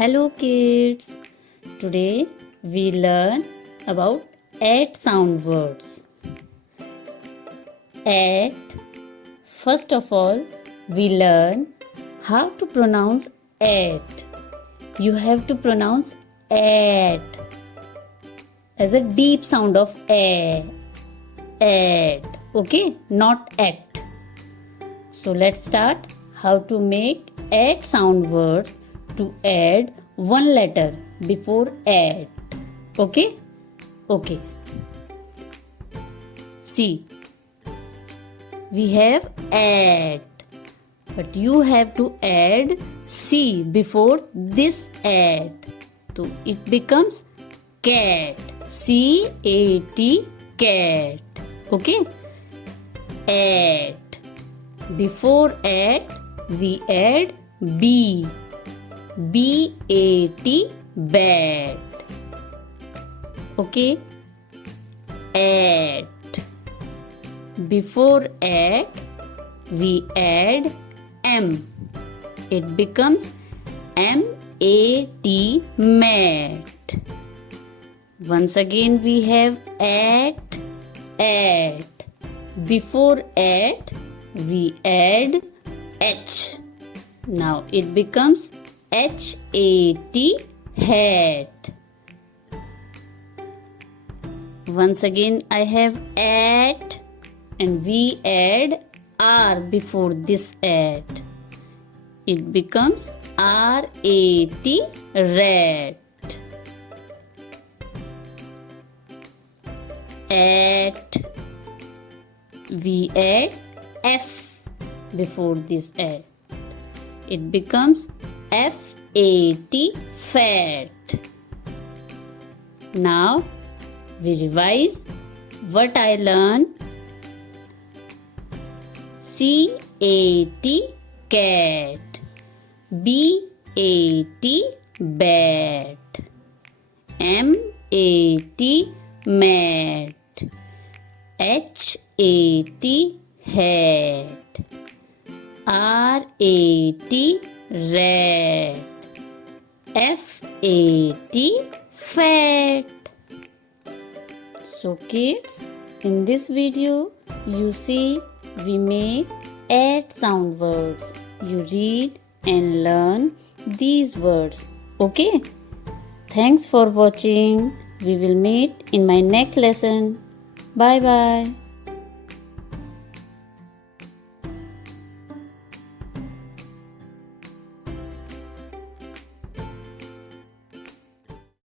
Hello kids, today we learn about 8 sound words. 8. First of all, we learn how to pronounce 8. You have to pronounce 8 as a deep sound of a. 8. Okay, not at. So let's start how to make 8 sound words to add one letter before at. Okay? Okay. See, we have at, but you have to add C before this at. So it becomes cat. C-A-T, cat. Okay? At. Before at, we add B. B-A-T, bat. Okay? At. Before at, we add M. It becomes M-A-T, mat. Once again we have at. Before at, we add H. Now it becomes H-A-T, hat. Once again I have at and we add R before this at. It becomes R-A-T, rat. At. We add F before this at. It becomes F-A-T, fat. Now we revise what I learned. C-A-T, cat. B-A-T, bat. M-A-T, mat. H-A-T, hat. R-A-T, rat. F-A-T, fat. So kids, in this video you see we make 8 sound words. You read and learn these words. Okay? Thanks for watching. We will meet in my next lesson. Bye bye.